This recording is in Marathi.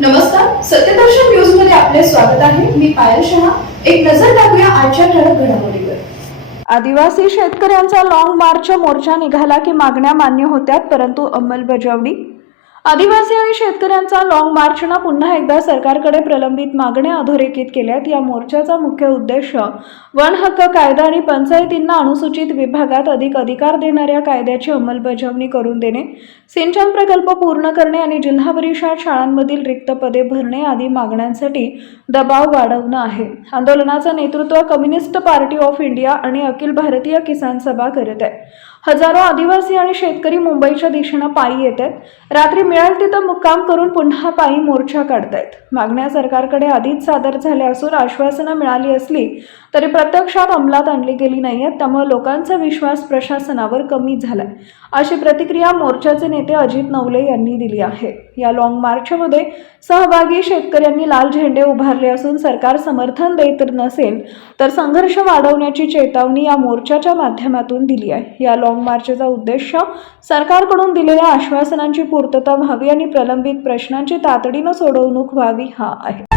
नमस्कार, सत्यदर्शन न्यूज मध्ये आपले स्वागत आहे. मी पायल शहा. एक नजर टाकूया आजच्या ठळक घडामोडीवर. आदिवासी शेतकऱ्यांचा लॉंग मार्च मोर्चा निघाला की मागण्या मान्य होत्या, परंतु अंमलबजावणी. आदिवासी आणि शेतकऱ्यांचा लॉंग मार्चनं पुन्हा एकदा सरकारकडे प्रलंबित मागण्या अधोरेखित केल्यात. या मोर्चाचा मुख्य उद्देश वन हक्क कायदा आणि पंचायतींना अनुसूचित विभागात अधिक अधिकार देणाऱ्या कायद्याची अंमलबजावणी करून देणे, सिंचन प्रकल्प पूर्ण करणे आणि जिल्हा परिषद शाळांमधील रिक्त पदे भरणे आदी मागण्यांसाठी दबाव वाढवणं आहे. आंदोलनाचं नेतृत्व कम्युनिस्ट पार्टी ऑफ इंडिया आणि अखिल भारतीय किसान सभा करत आहे. हजारो आदिवासी आणि शेतकरी मुंबईच्या दिशेनं पायी येत आहेत. रात्री मिळेल तिथं मुक्काम करून पुन्हा पायी मोर्चा काढतायत. मागण्या सरकारकडे आधीच सादर झाल्या असून आश्वासनं मिळाली असली तरी प्रत्यक्षात अंमलात आणली गेली नाहीयेत. त्यामुळे लोकांचा विश्वास प्रशासनावर कमी झालाय, अशी प्रतिक्रिया मोर्चाचे नेते अजित नवले यांनी दिली आहे. या लॉंग मार्चमध्ये सहभागी शेतकऱ्यांनी लाल झेंडे उभारले असून सरकार समर्थन देत नसेल तर संघर्ष वाढवण्याची चेतावणी या मोर्चाच्या माध्यमातून दिली आहे. या लॉंग मार्चचा उद्देश सरकारकडून दिलेल्या आश्वासनांची पूर्तता व्हावी आणि प्रलंबित प्रश्नांची तातडीनं सोडवणूक व्हावी हा आहे.